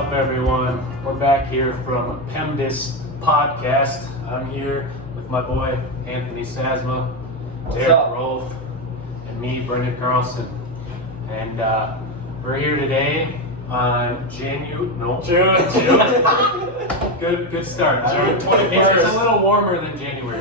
up, everyone? We're back here from PEMDAS podcast. I'm here with my boy Anthony Sasma, Derek Rolfe, and me, Brendan Carlson. And we're here today on June. Good start. June 21st. It's a little warmer than January.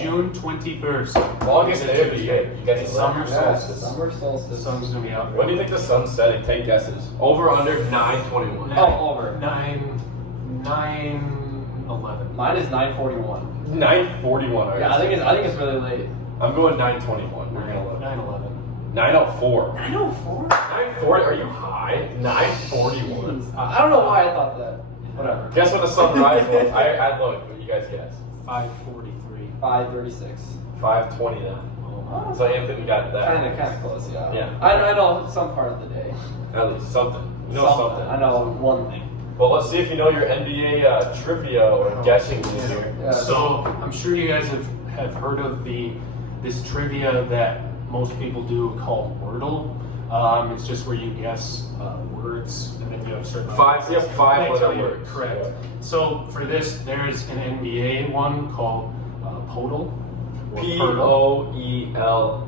June 21st. Longest day of the year. You guys Summer solstice. Summer solstice. The sun's gonna be out. When do you think the sun's setting? Take guesses. Over, under, 9:21. Over. 9:11. Mine is 9:41. 9:41. Yeah, I think it's really late. I'm going 9:21. We're gonna look. 9:11. 9:04. 9:04. 9:40. Are you high? 9:41. I don't know why I thought that. Whatever. Guess what the sunrise was? I looked, but you guys guess. 5:43. 5:36. 5:20 now. Oh. So Anthony got that. Kind of close, yeah. Yeah. I know some part of the day. At least something. You know something. I know one thing. Well, let's see if you know your NBA trivia or guessing this year. Yeah. So I'm sure you guys have heard of this trivia that most people do called Wordle. It's just where you guess words, and then you have certain Five They letter tell you words. correct. Yeah. So for this, there's an NBA one called Podel. or Poeltl.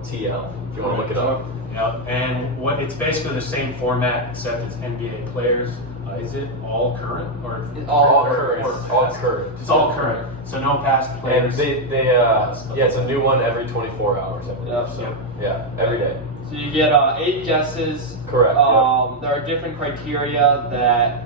If you want to look it up. Yeah, and it's basically the same format except it's NBA players. Is it all current or All or current. past? All current. It's all current. So no past And players. it's a new one every 24 hours, I believe. Yeah. So, yeah, every day. So you get 8 guesses. Correct. There are different criteria that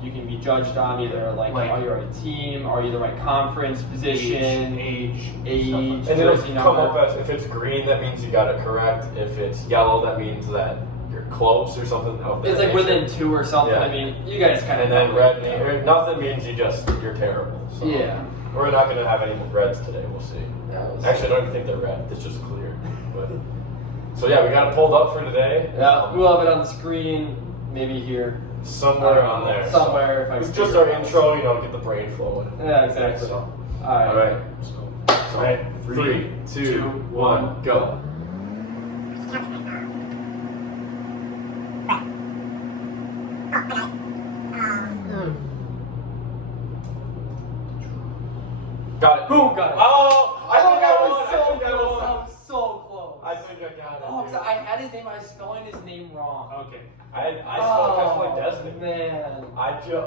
you can be judged on, either like are you the right team, are you the right conference, position, age, age, stuff like And that. it'll jersey come number. up as, if it's green, that means you got it correct. If it's yellow, that means that you're close or something. It's like within 2 or something. Yeah. I mean, you guys kind of. And then red, nothing means you're terrible. So. Yeah. We're not going to have any reds today. We'll see. Yeah, Actually, I don't even think they're red. It's just clear. But, so yeah, we got it pulled up for today. Yeah, we'll have it on the screen, maybe here. Somewhere on there. Somewhere. If I It's can just figure our it out. intro, get the brain flowing. Yeah, exactly. So, Alright. all right. All right, 3, 2, 1, go. Got it. Boom, got it. Oh, I think I won. was so I think I close. won. I was so close. I think I got it. Oh, dude. 'cause I had his name. I was spelling his name wrong. Okay. I spelled like Desmond. Man. I spelled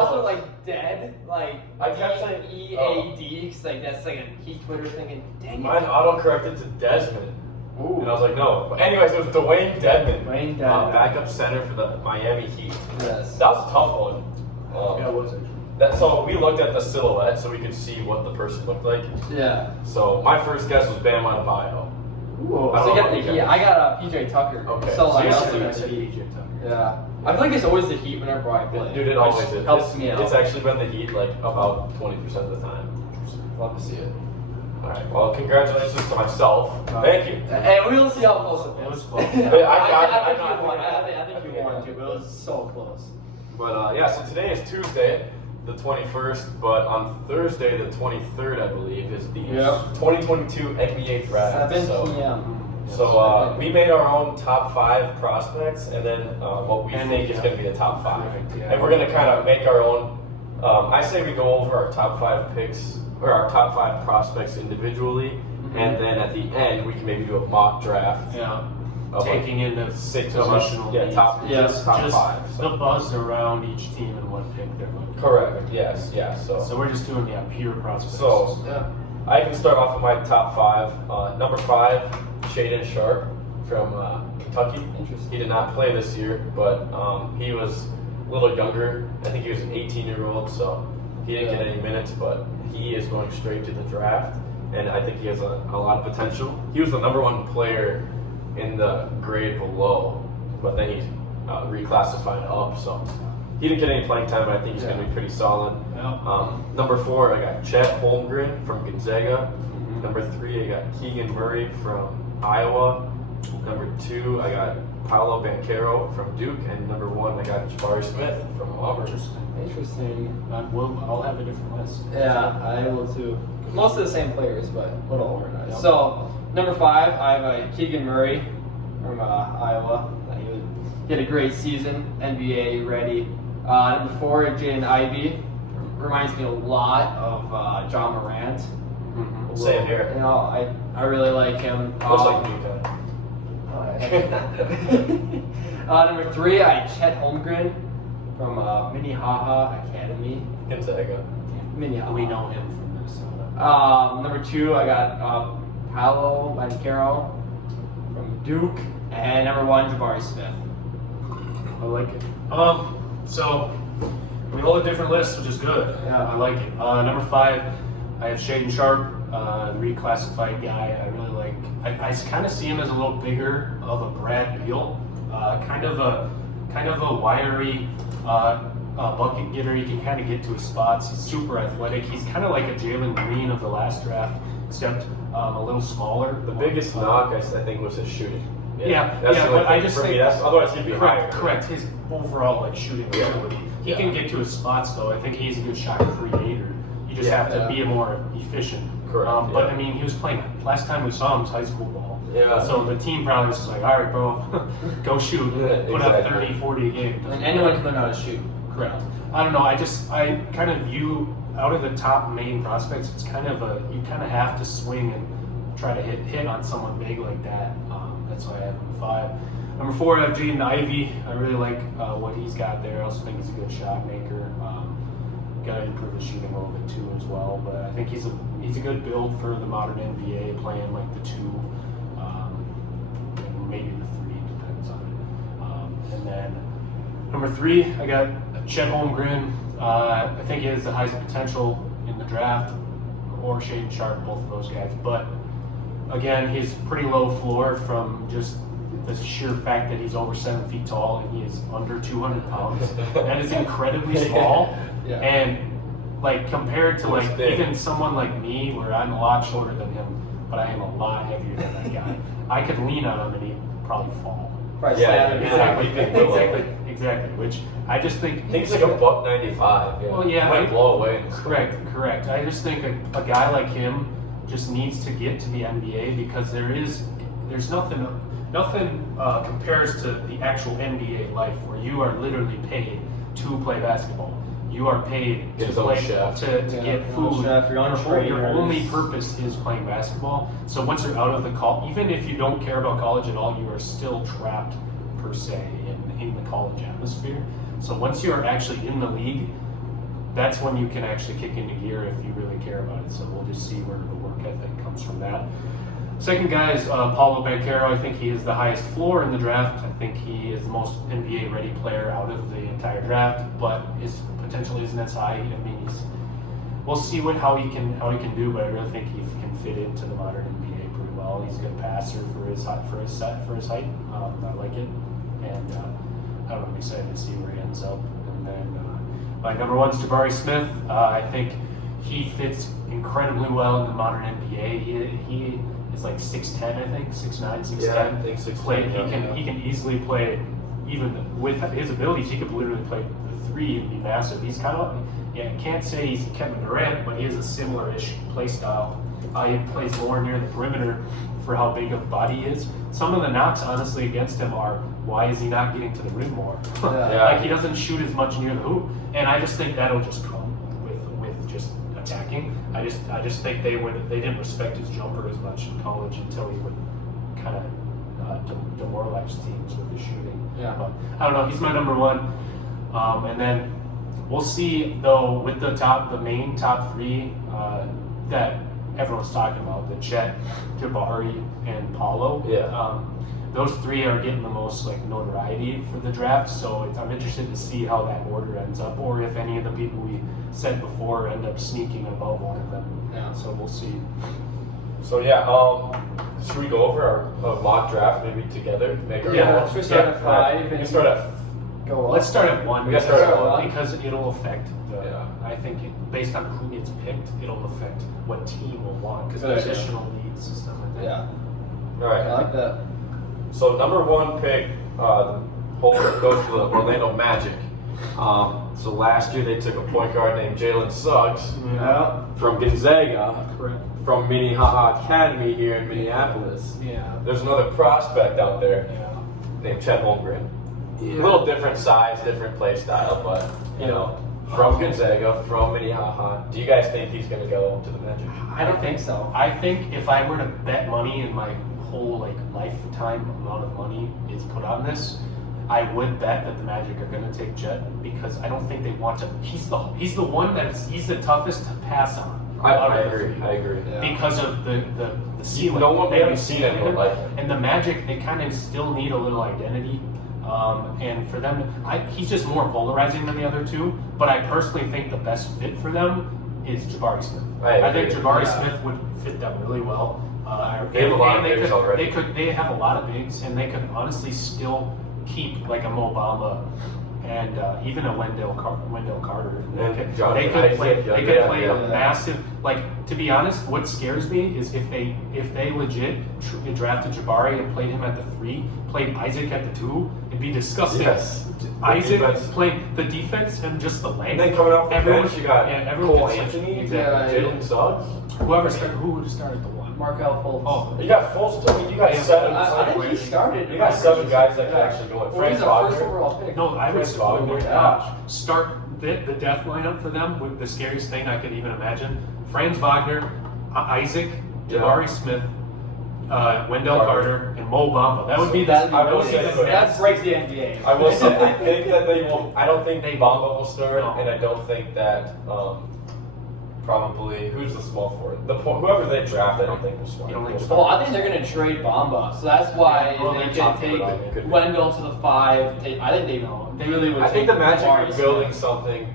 also like dead, like I kept saying EAD, because like that's like a Heat Twitter thing, and dang Mine it. auto-corrected to Desmond. Ooh. And I was like, no. But anyways, it was Dwayne Dedmon. Dwayne Dedmon. Backup center for the Miami Heat. Yes. That was a tough one. Yeah, was it? So we looked at the silhouette so we could see what the person looked like. Yeah. So my first guess was Bam Adebayo. Ooh. I So don't you know got the what you Heat. got. I got PJ Tucker. Okay. So like So I you was said thinking the Heat. PJ Tucker. Yeah. I feel like it's always the Heat whenever I play. Dude, it always is. Helps me out. It's actually been the Heat like about 20% of the time. Love to see it. All right. Well, congratulations to myself. Thank you. And we'll see how close it It was. was close. I think you won. I I think you won too, but it was so close. But yeah, so today is Tuesday, the 21st, but on Thursday, the 23rd, I believe, is the 2022 NBA Draft. 7 p.m. So we made our own top 5 prospects, and then what we think is going to be the top 5. Yeah. And we're going to kind of make our own. I say we go over our top 5 picks, or our top 5 prospects individually, and then at the end, we can maybe do a mock draft. Yeah. of, like, Taking into 6 positional yeah, needs. top, Just- top just 5. So. the buzz around each team and what pick they're looking for. Correct. Yes. Yeah. So we're just doing pure prospects. So Yeah. I can start off with my top 5. Number 5, Shaedon Sharp from Kentucky. Interesting. He did not play this year, but he was a little younger. I think he was an 18-year-old, so he didn't get any minutes, but he is going straight to the draft, and I think he has a lot of potential. He was the number 1 player in the grade below, but then he reclassified up, so he didn't get any playing time, but I think he's going to be pretty solid. Yeah. Number 4, I got Chet Holmgren from Gonzaga. Number 3, I got Keegan Murray from Iowa. Number 2, I got Paolo Banchero from Duke. And number 1, I got Jabari Smith from Auburn. Interesting. I'll have a different list. Yeah, I will too. Most of the same players, but a little organized. Yep. So, number 5, I have Keegan Murray from Iowa. He had a great season, NBA ready. Number 4, Jaden Ivey. Reminds me a lot of John Morant. Mm-hmm. Same here. You know, I really like him. Looks like me, Number 3, I had Chet Holmgren from Minnehaha Academy. Gonzaga. Minnehaha. We know him from Minnesota. Number 2, I got Paolo Banchero from Duke. And number 1, Jabari Smith. I like it. So we all have different lists, which is good. Yeah. I like it. Number 5, I have Shaden Sharp, the reclassified guy. I really like. I kind of see him as a little bigger of a Brad Beal, kind of a wiry bucket getter. He can kind of get to his spots. He's super athletic. He's kind of like a Jalen Green of the last draft, except a little smaller. The biggest knock, I think, was his shooting. Yeah, that's the only but I thing just for think me. That's otherwise he'd be higher. correct. His overall shooting ability. He can get to his spots though. I think he's a good shot creator. You just have to be more efficient. Correct. But I mean, he was playing. Last time we saw him was high school ball. Yeah. So the team probably was just like, all right, bro, go shoot. Put up 30, 40 a game. And anyone can learn how to shoot. Correct. I don't know. I kind of view out of the top main prospects, it's kind of you kind of have to swing and try to hit on someone big like that. That's why I have him 5. Number 4, I have Jaden Ivey. I really like what he's got there. I also think he's a good shot maker. Got to improve his shooting a little bit too as well. But I think he's a good build for the modern NBA, playing like the 2, and maybe the 3, depends on it. And then number 3, I got Chet Holmgren. I think he has the highest potential in the draft, or Shaden Sharp, both of those guys. But again, he's pretty low floor from just the sheer fact that he's over 7 feet tall and he is under 200 pounds. That is incredibly small. Yeah. And like compared to He's like big. even someone like me, where I'm a lot shorter than him, but I am a lot heavier than that guy. I could lean on him and he'd probably fall. Right, Yeah, exactly. Exactly. Which I just think I think he's like a $195. Yeah. Well, yeah, He might blow away. Correct. I just think a guy like him just needs to get to the NBA because there's nothing compares to the actual NBA life where you are literally paid to play basketball. You are paid Get to his own play chef. to Yeah, get your own food. chef, your own trainers. Your only purpose is playing basketball. So once you're out of the even if you don't care about college at all, you are still trapped per se in the college atmosphere. So once you are actually in the league, that's when you can actually kick into gear if you really care about it. So we'll just see where the work ethic comes from that. Second guy is Paolo Banchero. I think he is the highest floor in the draft. I think he is the most NBA-ready player out of the entire draft, but his potential isn't as high. I mean, we'll see how he can do, but I really think he can fit into the modern NBA pretty well. He's a good passer for his height. I like it, and I'm excited to see where he ends up. And then my number 1 is Jabari Smith. I think he fits incredibly well in the modern NBA. He is like 6'10", I think, 6'9", 6'10". Yeah, I think 6'10", He can easily play, even with his abilities, he could literally play the 3 and be massive. He's kind of, I can't say he's Kevin Durant, but he has a similar-ish play style. He plays more near the perimeter for how big of a body he is. Some of the knocks, honestly, against him are, why is he not getting to the rim more? Like, he doesn't shoot as much near the hoop, and I just think that'll just come with just attacking. I just think they didn't respect his jumper as much in college until he would kind of demoralize teams with his shooting. Yeah. But I don't know. He's my number 1, and then we'll see though with the main top 3 that everyone's talking about, the Chet, Jabari, and Paulo. Yeah. Those 3 are getting the most notoriety for the draft, so I'm interested to see how that order ends up, or if any of the people we said before end up sneaking above one of them. Yeah. So we'll see. So yeah, should we go over our mock draft maybe together? Make our Yeah, own? Should we start at 5? We can start at. Go on. Let's start at 1. We gotta start at 1. because it'll affect the. Yeah. I think based on who gets picked, it'll affect what team will want because Good idea. positional needs and stuff like that. Yeah. All right. I like that. So number 1 pick goes to the Orlando Magic. So last year they took a point guard named Jalen Suggs Yeah. from Gonzaga, Correct. from Minnehaha Academy here in Minneapolis. Yeah. There's another prospect out there Yeah. named Chet Holmgren. A little different size, different play style, but you know, from Gonzaga, from Minnehaha. Do you guys think he's going to go to the Magic? I don't think so. I think if I were to bet money and my whole like lifetime amount of money is put on this, I would bet that the Magic are going to take Jet because I don't think they want to. He's the one he's the toughest to pass on. I agree. I agree. Yeah. Because of the ceiling. No one they haven't seen anyone like him. And the Magic, they kind of still need a little identity. And for them, he's just more polarizing than the other two. But I personally think the best fit for them is Jabari Smith. I think Jabari Smith would fit them really well. They have a lot of bigs already. They have a lot of bigs, and they could honestly still keep like a Mo Bamba and even a Wendell Carter. They could play a massive. Like, to be honest, what scares me is if they legit drafted Jabari and played him at the 3, played Isaac at the 2, it'd be disgusting. Yes. Isaac playing the defense and just the length. And then coming off the bench, you got everyone Cole gets Anthony, exactly. Jalen Suggs. Who would have started the 1? Markel Fultz. Oh, You got full still. You got 7. I think he started. You got 7 guys that can actually go. Well, he's our first overall pick. No, I would Chris Wagner. oh my gosh. Start the death lineup for them with the scariest thing I could even imagine. Franz Wagner, Isaac, Jabari Smith, Wendell Carter, and Mo Bamba. That would be that breaks the NBA. I will say, I think that they will. I don't think Bamba will start, No. and I don't think that probably who's the small forward. Whoever they draft, I don't think will start. Well, I think they're going to trade Bamba, so that's why Well, they they're can talking about it. take Wendell to the 5. I think they really would. I think the Magic Jabari are building Smith. something.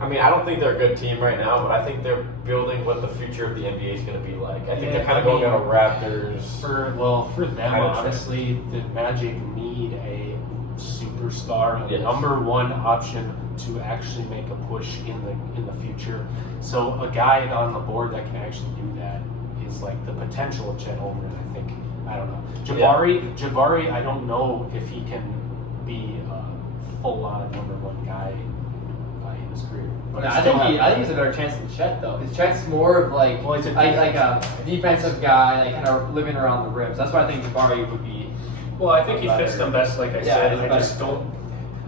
I mean, I don't think they're a good team right now, but I think they're building what the future of the NBA is going to be like. I think they're kind of going on a Raptors. For them, kind of honestly, the Magic need a superstar, Yes. number 1 option to actually make a push in the future. So a guy on the board that can actually do that is like the potential of Chet Holmgren. I think. I don't know. Jabari. I don't know if he can be a full-on number 1 guy in his career. But I think he's a better chance than Chet though, because Chet's more of like Well, he's a like a defensive guy, like kind of living around the rims. That's why I think Jabari would be. Well, I think he fits them best. Like I said,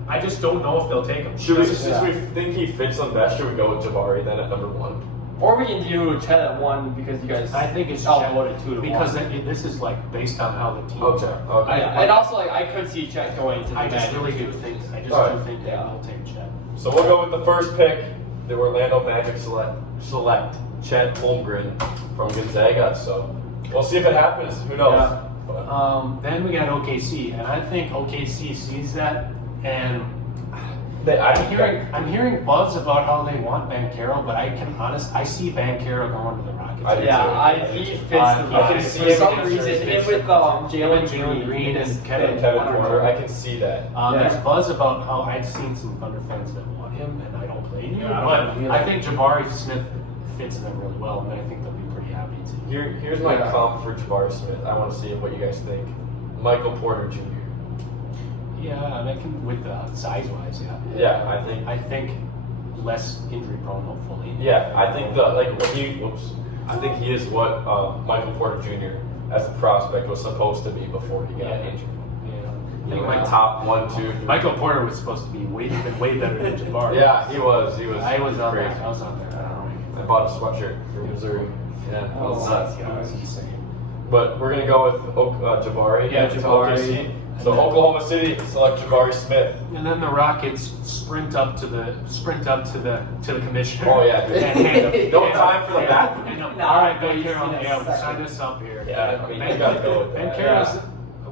I just don't know if they'll take him. Since we think he fits them best, should we go with Jabari then at number 1? Or we can do Chet at 1 because you guys. I think it's outvoted 2 to 1. because this is like based on how the teams are. Okay. And also, like, I could see Chet going to the I just Magic. really do think. I just Alright. do think that they'll take Chet. So we'll go with the first pick. The Orlando Magic select Chet Holmgren from Gonzaga. So we'll see if it happens. Who knows? Yeah. But Then we got OKC, and I think OKC sees that, and I'm hearing buzz about how they want Banchero, but I see Banchero going to the Rockets. He fits the I can see for him some against reason. him. Him with Jalen Green and Kevin Porter. I can see that. There's buzz about how I've seen some Thunder fans that want him, and I don't blame you. Yeah, But I think Jabari Smith fits them really well, and I think they'll be pretty happy to. Here's my comp for Jabari Smith. I want to see what you guys think. Michael Porter Jr. Yeah, that can with size-wise, yeah. Yeah, I think less injury prone, hopefully. Yeah, I think I think he is what Michael Porter Jr. as a prospect was supposed to be before he got injured. Yeah. Like my top 1, 2. Michael Porter was supposed to be way better than Jabari. Yeah, he was. I was on crazy. there. I was on there. I bought a sweatshirt for Missouri. Yeah, that was insane. But we're gonna go with Jabari. Yeah, to Jabari. OKC. So Oklahoma City select Jabari Smith. And then the Rockets sprint up to the commissioner. Oh yeah, And no time for the back. All right, Banchero, sign us up here. Yeah, I mean, you gotta go with that. Banchero's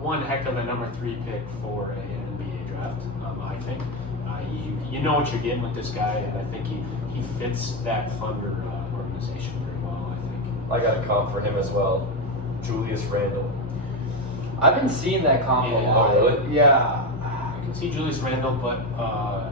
one heck of a number 3 pick for an NBA draft. I think you know what you're getting with this guy, and I think he fits that Thunder organization very well. I think. I got a comp for him as well. Julius Randle. I've been seeing that combo a lot. Oh, really? Yeah. I can see Julius Randle, but I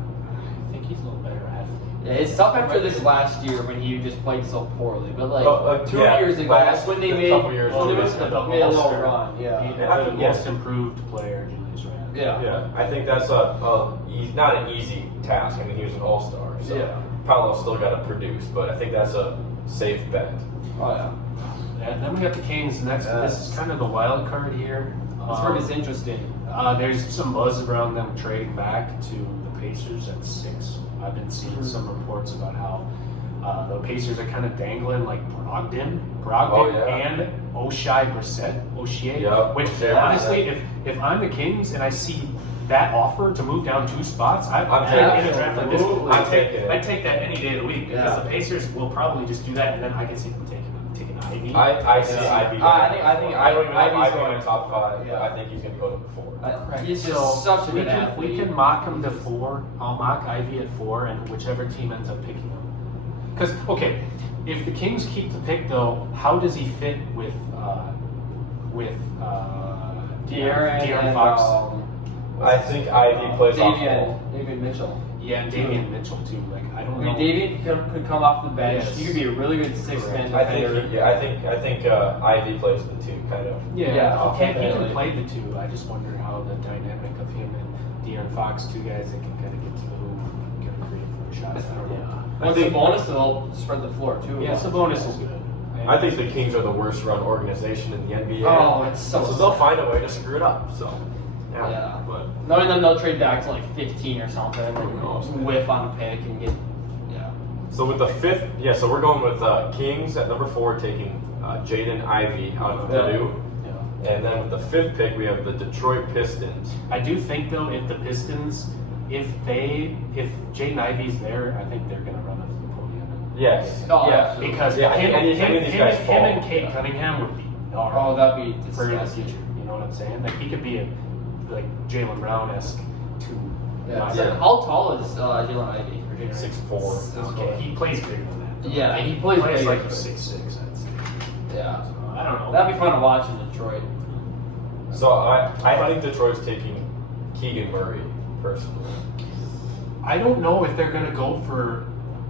think he's a little better athlete. Yeah, it's tough after this last year when he just played so poorly. But like 2 years ago, last when they a made couple years when they ago, went to the made a little All-Star. run. Yeah. The most improved player, Julius Randle. Yeah. I think that's not an easy task. I mean, he was an all-star, so Yeah. Paolo's still got to produce, but I think that's a safe bet. Oh yeah. And then we got the Kings, and this is kind of the wild card here. This work is interesting. There's some buzz around them trading back to the Pacers at 6. I've been seeing some reports about how the Pacers are kind of dangling like Brogdon and O'Shea Brissett, which honestly, if I'm the Kings and I see that offer to move down 2 spots, I'm taking a draft like this. I'd take that any day of the week because the Pacers will probably just do that, and then I can see them taking Ivy. I see Ivy. I don't even have Ivy's Ivy going in top 5. Yeah. I think he's going to go to 4. He's just such a good athlete. We can mock him to 4. I'll mock Ivy at 4, and whichever team ends up picking him. Because if the Kings keep the pick though, how does he fit with De'Aaron Fox? I think Ivy plays off ball. Davian Mitchell. Yeah, and Davian Mitchell too. Like I don't know. Davian could come off the bench. Yes. He could be a really good 6-man I defender. think Ivy plays the 2 kind of. Yeah, he can definitely. play the 2. I just wonder how the dynamic of him and De'Aaron Fox, 2 guys that can kind of get to the hoop, get a creative shots. I don't know. What's the bonus? They'll spread the floor too. Yeah, Sabonis is good. I think the Kings are the worst run organization in the NBA. Oh, it's so they'll find a way to screw it up. So, yeah. But knowing them, they'll trade back to like 15 or something, and whiff on a pick and get. Yeah. So with the 5th, so we're going with Kings at number 4, taking Jaden Ivey out of Purdue. Yeah. And then with the 5th pick, we have the Detroit Pistons. I do think though, if the Pistons, if Jaden Ivey's there, I think they're gonna run up to the podium. Yes. Oh, yeah. absolutely. Because him and Kate Cunningham would be Oh, that'd be for the disgusting. future. You know what I'm saying? Like he could be like Jaylen Brown-esque to. How tall is Jalen Ivey? 6'4". Okay, he plays bigger than that. Yeah, he plays bigger. like 6'6". I'd say. Yeah. So, I don't know. That'd be fun to watch in Detroit. So I think Detroit's taking Keegan Murray personally. I don't know if they're gonna go for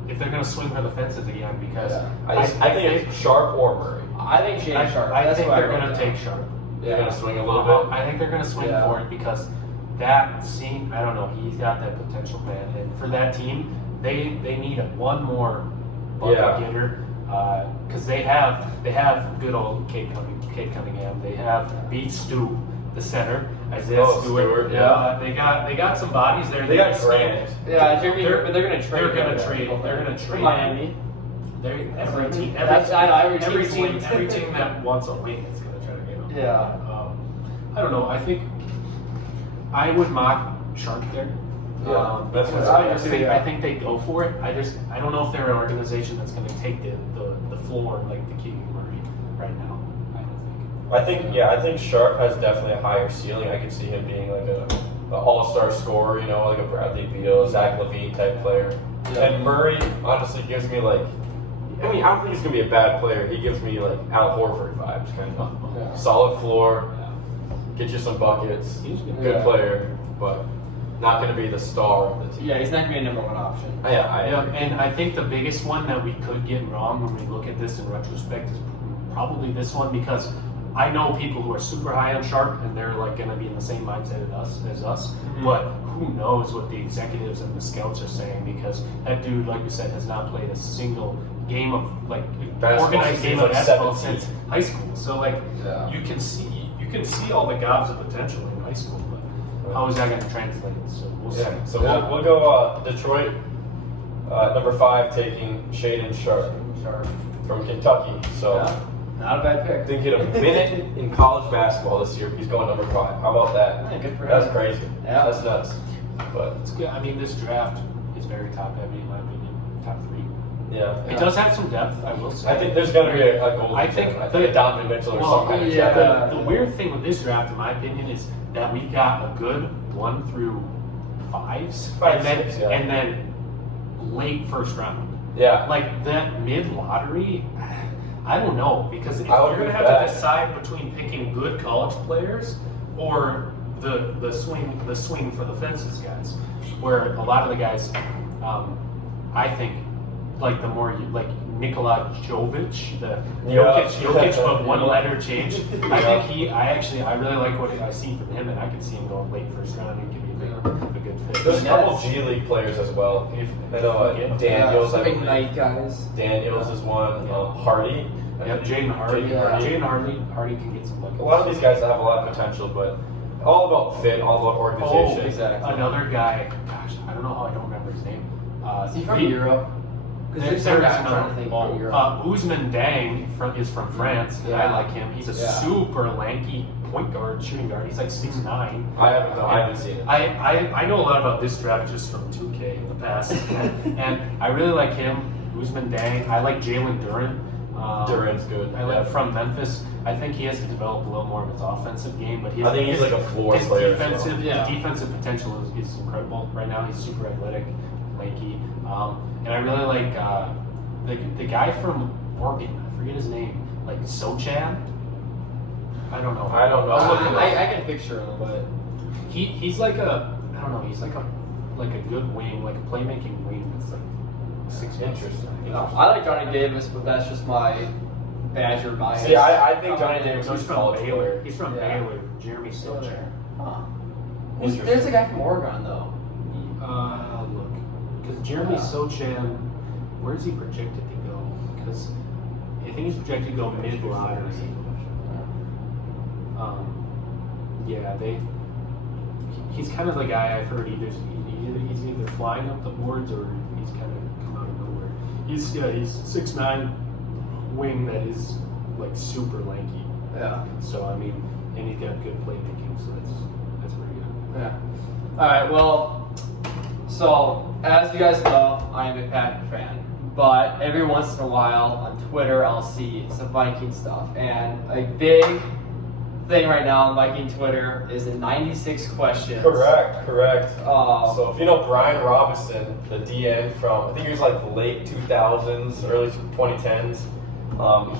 if they're gonna swing for the fences again because I think it's Sharp or Murray. I think Shane Sharp. I That's think what they're wrote gonna down. take Sharp. They're gonna swing a little bit. I think they're gonna swing for it because that scene. I don't know. He's got that potential, man. And for that team, they need one more bucket getter because they have good old Kate Cunningham. They have Beat Stu, the center, Isaiah Stewart. They got some bodies there. They got Grant. Yeah, Jeremy. They're gonna trade. They're gonna trade. Miami. Every team that wants a wing is going to try to get him. Yeah. I don't know. I think I would mock Shark there. That's what I think they go for it. I don't know if they're an organization that's going to take the floor like the Keegan Murray right now. I think Sharp has definitely a higher ceiling. I could see him being like an all-star scorer, like a Bradley Beal, Zach LaVine type player. Yeah. And Murray honestly gives me like. I don't think he's going to be a bad player. He gives me like Al Horford vibes, kind of. Solid floor, get you some buckets, good player, but not going to be the star of the team. Yeah, he's not going to be a number 1 option. And I think the biggest one that we could get wrong when we look at this in retrospect is probably this one because I know people who are super high on Sharp and they're like going to be in the same mindset as us, but who knows what the executives and the scouts are saying because that dude, like we said, has not played a single game of organized game of basketball since high school. So you can see all the gobs of potential in high school, but how is that going to translate? So we'll see. So we'll go Detroit number 5 taking Shaedon Sharp from Kentucky. So not a bad pick. Didn't get a minute in college basketball this year. He's going number 5. How about that? Yeah, good for him. That's crazy. Yeah. That's nuts. But it's good. I mean, this draft is very top heavy in my opinion. Top 3. Yeah. It does have some depth, I will say. I think there's going to be a goal. I think a Donovan Mitchell or some kind of draft. The weird thing with this draft, in my opinion, is that we got a good 1 through 5s, and then late first round. Yeah. Like that mid lottery, I don't know because if you're going to have to decide between picking good college players or the swing for the fences guys, where a lot of the guys, I think. Like the more like Nikola Jovic, the Jokic, but one letter change. I really like what I see from him, and I can see him going late first round and give me a good fit. There's a couple G League players as well. I know Daniels. Some Ignite guys. Daniels is one. Hardy. Yep, Jaden Hardy. Jaden Hardy can get some buckets. A lot of these guys have a lot of potential, but all about fit, all about organization. Oh, exactly. Another guy, gosh, I don't know how I don't remember his name. Is he from Europe? Because there's some guy I'm trying to think from Europe. Usman Dang is from France, and I like him. He's a super lanky point guard, shooting guard. He's like 6'9". I haven't seen it. I know a lot about this draft just from 2K in the past, and I really like him. Usman Dang. I like Jalen Duren. Duren's good. I like from Memphis. I think he has to develop a little more of his offensive game, but I think he's like a floor player. His defensive potential is incredible. Right now, he's super athletic, lanky, and I really like the guy from Oregon. I forget his name. Like Sochan. I don't know. I can picture him, but he's like a I don't know. He's like a good wing, like a playmaking wing. That's like 6 Interesting. I like Johnny Davis, but that's just my Badger bias. See, I think Johnny Davis He's is from Baylor. He's from Baylor. Jeremy Sochan. Huh. There's a guy from Oregon though. Look, because Jeremy Sochan, where's he projected to go? Because I think he's projected to go mid-lottery. He's kind of the guy I've heard he's either flying up the boards or he's kind of come out of nowhere. He's 6'9", wing that is like super lanky. Yeah. So I mean, and he's got good playmaking, so that's pretty good. Yeah. All right. Well, so as you guys know, I am a Packer fan, but every once in a while on Twitter I'll see some Viking stuff, and a big thing right now on Viking Twitter is the 96 questions. Correct. So if you know Brian Robinson, the DN from I think he was like the late 2000s, early 2010s,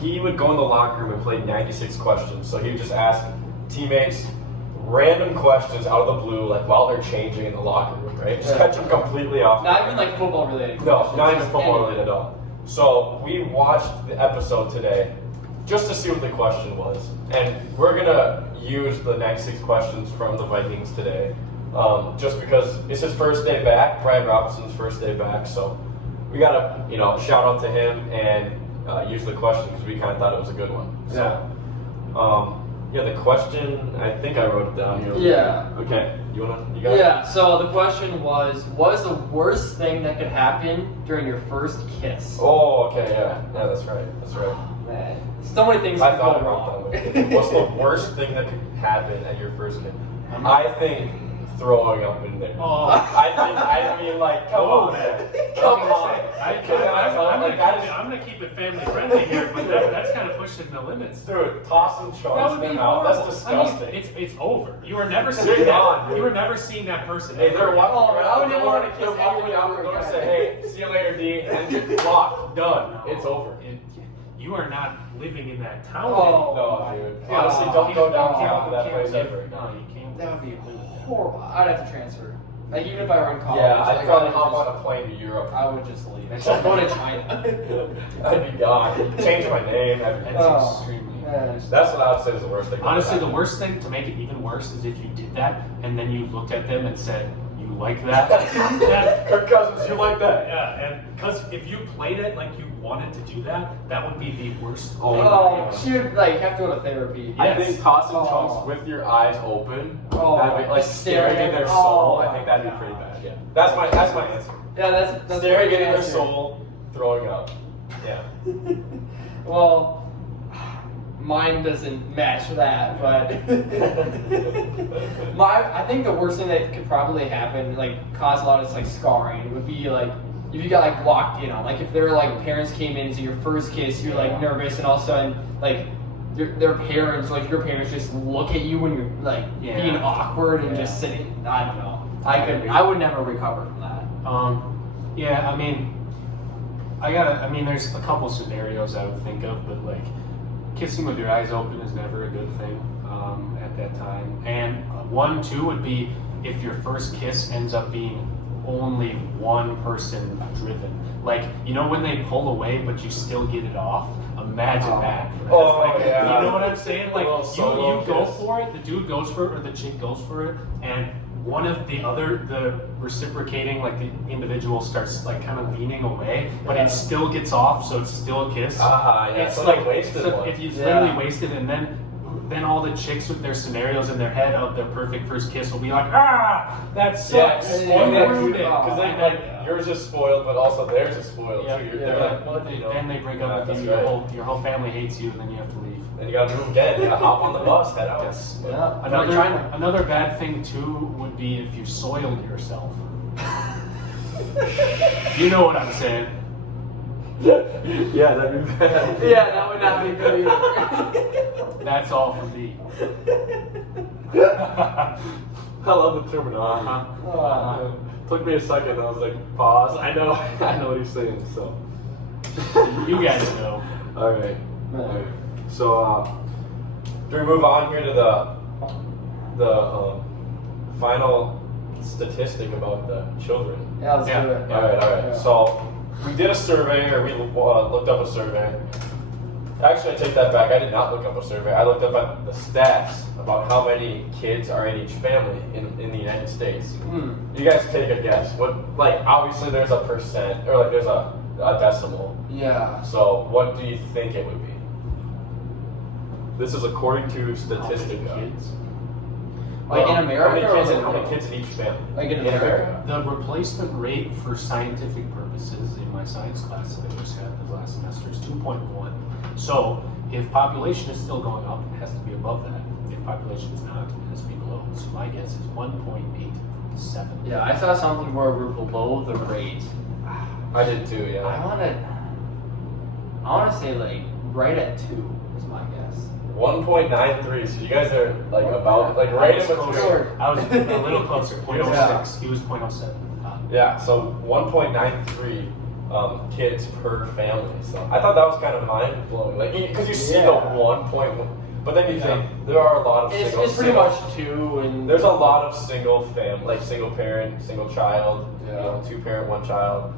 he would go in the locker room and play 96 questions. So he would just ask teammates random questions out of the blue, like while they're changing in the locker room, right? Just catch them completely off. Not even like football related. No, not even football related at all. So we watched the episode today just to see what the question was. And we're going to use the 96 questions from the Vikings today. Just because it's his first day back, Brian Robinson's first day back. So we got to, shout out to him and use the question because we kind of thought it was a good one. So, the question, I think I wrote it down here. Yeah. Okay. You got it? Yeah, so the question was, what is the worst thing that could happen during your first kiss? Oh, okay, yeah. Yeah, that's right. Man, so many things I can thought go about wrong. that. What's the worst thing that could happen at your first kiss? I think throwing up in there. Oh. I mean, like, come on, man. Come on. I'm gonna keep it family friendly here, but that's kind of pushing the limits. Dude, tossing chunks in their mouth. That's disgusting. I mean, it's over. You were never You're seeing gone, that. dude. You were never seeing that person. Hey, they're walking I wouldn't even want to kiss walking out the door and say, hey, see you later, D, and get blocked. Done. It's over. You are not living in that town. No, dude. Honestly, don't go downtown to that place ever. No, you can't. That would be horrible. I'd have to transfer. Like, even if I were in college. Yeah, I'd probably hop on a plane to Europe. I would just leave. I'm going to China. I'd be gone. Change my name. That's extremely. That's what I would say is the worst thing. Honestly, the worst thing, to make it even worse, is if you did that and then you looked at them and said, "You like that?" Kirk Cousins, you like that? Yeah, and because if you played it like you wanted to do that, that would be the worst. She would have to go to therapy. I think tossing chunks with your eyes open, like staring in their soul. I think that'd be pretty bad. Yeah, that's my answer. Yeah, that's staring in their soul, throwing up. Yeah. Well, mine doesn't match that, but I think the worst thing that could probably happen, like cause a lot of scarring, would be like if you got walked in on, like if their parents came in to your first kiss, you're nervous, and all of a sudden their parents, your parents, just look at you when you're being awkward and just sitting. I don't know. I would never recover from that. Yeah, I mean, there's a couple scenarios I would think of, but kissing with your eyes open is never a good thing at that time. And 1, 2 would be if your first kiss ends up being only one person driven. When they pull away but you still get it off, imagine that. Yeah. You know what I'm saying? You go for it, the dude goes for it, or the chick goes for it, and one of the reciprocating, like the individual starts like kind of leaning away, but it still gets off, so it's still a kiss. Yeah. It's so like wasted one. if you literally wasted, and then all the chicks with their scenarios in their head of their perfect first kiss will be like, that sucks. Because then like yours is spoiled, but also theirs is spoiled too. They're like, what? Then they break up with you. Your whole family hates you, and then you have to leave. And you gotta move again. You gotta hop on the bus, head out. Yes. Yeah. Another bad thing too would be if you soiled yourself. You know what I'm saying? Yeah, that'd be bad. Yeah, that would not be good either. That's all for me. I love the terminology. Took me a second. I was like, pause. I know what he's saying. So You guys know. all right. So do we move on here to the final statistic about the children? Yeah, let's do it. All right. Yeah. So we did a survey, or we looked up a survey. Actually, I take that back. I did not look up a survey. I looked up at the stats about how many kids are in each family in the United States. You guys take a guess. What, like, obviously there's a percent, or like there's a decimal. Yeah. So what do you think it would be? This is according to Statistica. Kids. Like in America, How many kids in each family? Like in America. The replacement rate for scientific purposes in my science class that I just had this last semester is 2.1. So if population is still going up, it has to be above that. If population is not, it has to be below. So my guess is 1.87. Yeah, I saw something where we're below the rate. I did too, yeah. I wanna say like right at 2 is my guess. 1.93, so you guys are like about, like right in between. I was a little closer, 0.06. He was 0.07. Yeah, so 1.93 kids per family. So I thought that was kind of mind blowing, like because you see the 1.1, but then you think there are a lot of It's pretty much 2, and there's a lot of single family, like single parent, single child, Yeah. 2 parent, 1 child.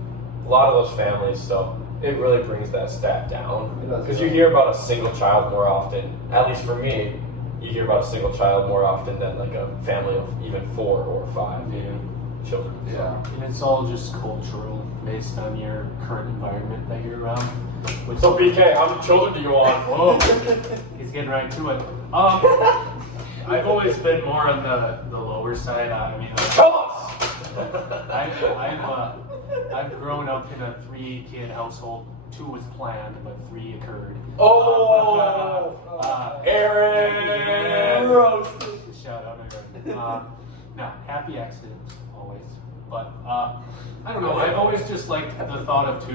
A lot of those families, so it really brings that stat down. It does. Because you hear about a single child more often. At least for me, you hear about a single child more often than like a family of even 4 or 5 children. Yeah. And it's all just cultural, based on your current environment that you're around. So BK, how many children do you want? Whoa, he's getting right to it. I've always been more on the lower side. I mean, Tell us! I've grown up in a 3-kid household. 2 was planned, but 3 occurred. Aaron! Shout out Aaron. No, happy accidents always. But I don't know. I've always just liked the thought of 2.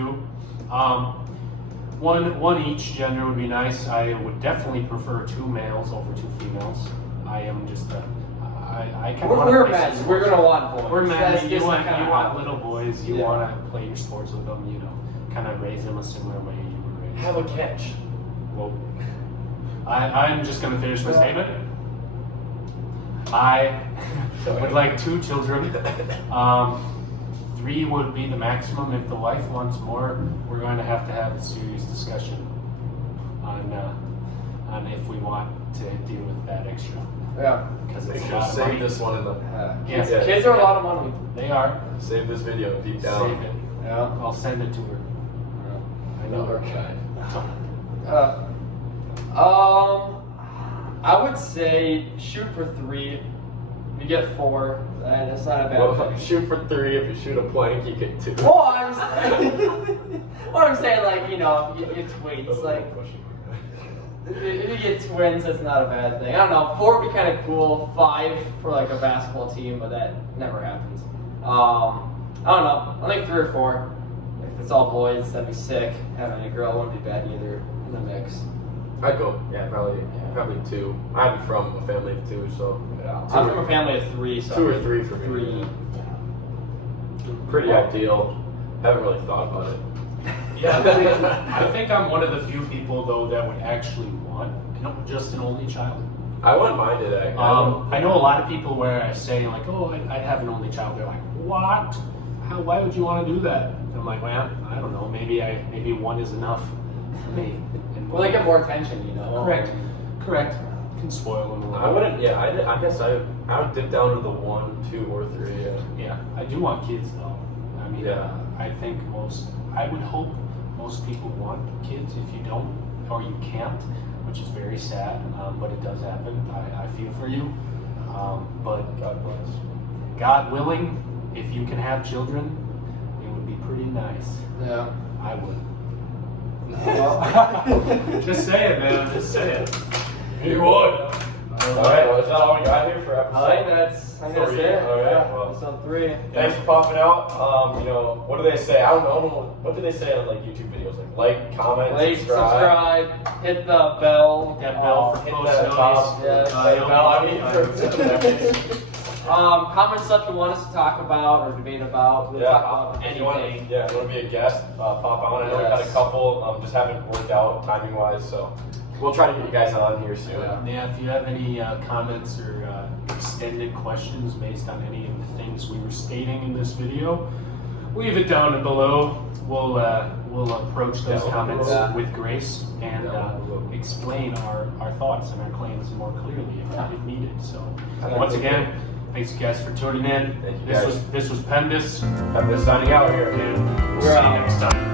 One each gender would be nice. I would definitely prefer 2 males over 2 females. I am just I kind of want to We're play men. some We're sports. gonna want boys. We're men. That's You just want kinda want little boys. You Yeah. want to play your sports with them. You know, kind of raise them a similar way you were raised. Have a catch. Well, I'm just going to finish my statement. I would like 2 children. 3 would be the maximum. If the wife wants more, we're going to have a serious discussion on if we want to deal with that extra. Yeah. Because Make it's a sure to lot of save money. this one in the. Yes. Yeah. Kids are a lot of money. They are. Save this video deep down. Save it. Yeah. I'll send it to her. I know her. Okay. I would say shoot for 3. You get 4, and it's not a bad Well, thing. shoot for 3. If you shoot a blank, you get 2. Well, I'm saying, like, you know, you get twins. Like, if you get twins, that's not a bad thing. I don't know. 4 would be kind of cool. 5 for like a basketball team, but that never happens. I don't know. I think 3 or 4. If it's all boys, that'd be sick. Having a girl wouldn't be bad either in the mix. I'd go, probably 2. I'm from a family of 2, so I'm from a family of 3, so 2 or 3 for me. 3. Pretty ideal. Haven't really thought about it. Yeah, I think I'm one of the few people though that would actually want just an only child. I wouldn't mind it. Actually. I know a lot of people where I say like, oh, I'd have an only child. They're like, what? Why would you want to do that? And I'm like, well, I don't know. Maybe 1 is enough for me. And Well, they get more attention, you know. Correct. can spoil them a little. I wouldn't. Yeah, I guess I would dip down to the 1, 2, or 3. Yeah. Yeah, I do want kids though. I mean, Yeah. I think I would hope most people want kids. If you don't, or you can't, which is very sad, but it does happen. I feel for you. But God bless. God willing, if you can have children, it would be pretty nice. Yeah. I would. Just say it, man. Just say it. You would. All right. Well, is that all we got here for episode? I think that's Three. it. All right, Yeah, well. episode 3. Thanks for popping out. You know, what do they say? I don't know. What do they say on like YouTube videos? Like, comment, Subscribe, hit the bell. That bell for hit post that notice. top. Yes. Bell. I mean, Comment stuff you want us to talk about or debate about. We'll talk about if you want anything. to be a guest, pop on. I know we've had a Yes. couple, just haven't worked out timing wise, so we'll try to get you guys on here soon. Yeah, if you have any comments or extended questions based on any of the things we were stating in this video, leave it down below. We'll approach those comments with grace and explain our thoughts and our claims more clearly if needed. So once again, thanks you guys for tuning in. Thank you guys. This was PEMDAS. I'm just signing out here. And we'll see you next time.